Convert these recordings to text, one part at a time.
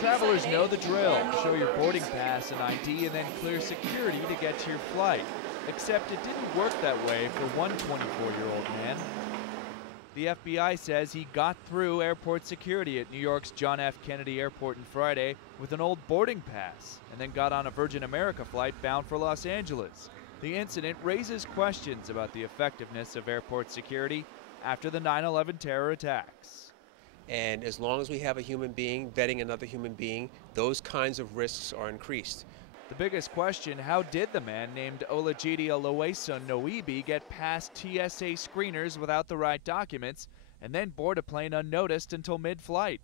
Travelers know the drill. Show your boarding pass and ID and then clear security to get to your flight. Except it didn't work that way for one 24-year-old man. The FBI says he got through airport security at New York's John F. Kennedy Airport on Friday with an old boarding pass and then got on a Virgin America flight bound for Los Angeles. The incident raises questions about the effectiveness of airport security after the 9/11 terror attacks. And as long as we have a human being vetting another human being, those kinds of risks are increased. The biggest question, how did the man named Olajide Olowesun Noibi get past TSA screeners without the right documents and then board a plane unnoticed until mid-flight?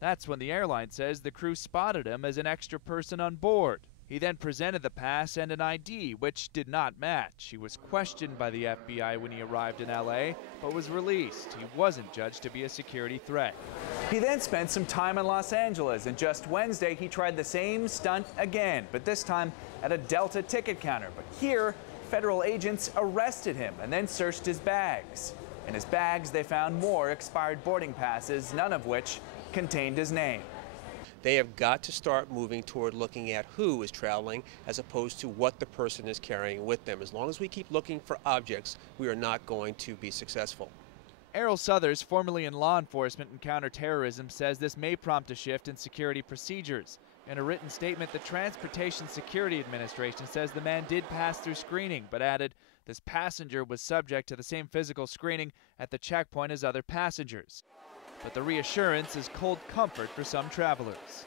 That's when the airline says the crew spotted him as an extra person on board. He then presented the pass and an ID, which did not match. He was questioned by the FBI when he arrived in LA, but was released. He wasn't judged to be a security threat. He then spent some time in Los Angeles, and just Wednesday he tried the same stunt again, but this time at a Delta ticket counter. But here, federal agents arrested him and then searched his bags. In his bags, they found more expired boarding passes, none of which contained his name. They have got to start moving toward looking at who is traveling as opposed to what the person is carrying with them. As long as we keep looking for objects, we are not going to be successful. Errol Southers, formerly in law enforcement and counterterrorism, says this may prompt a shift in security procedures. In a written statement, the Transportation Security Administration says the man did pass through screening, but added this passenger was subject to the same physical screening at the checkpoint as other passengers. But the reassurance is cold comfort for some travelers.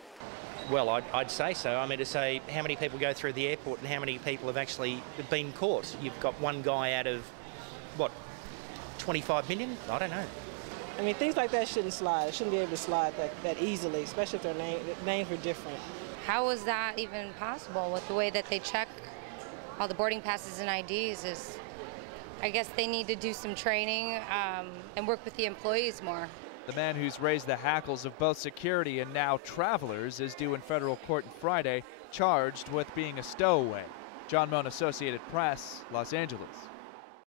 Well, I'd say so. I mean, to say how many people go through the airport and how many people have actually been caught. You've got one guy out of, what, 25 million? I don't know. I mean, things like that shouldn't slide. Shouldn't be able to slide that easily, especially if their names were different. How was that even possible with the way that they check all the boarding passes and IDs? I guess they need to do some training and work with the employees more. The man who's raised the hackles of both security and now travelers is due in federal court on Friday, charged with being a stowaway. John Mone, Associated Press, Los Angeles.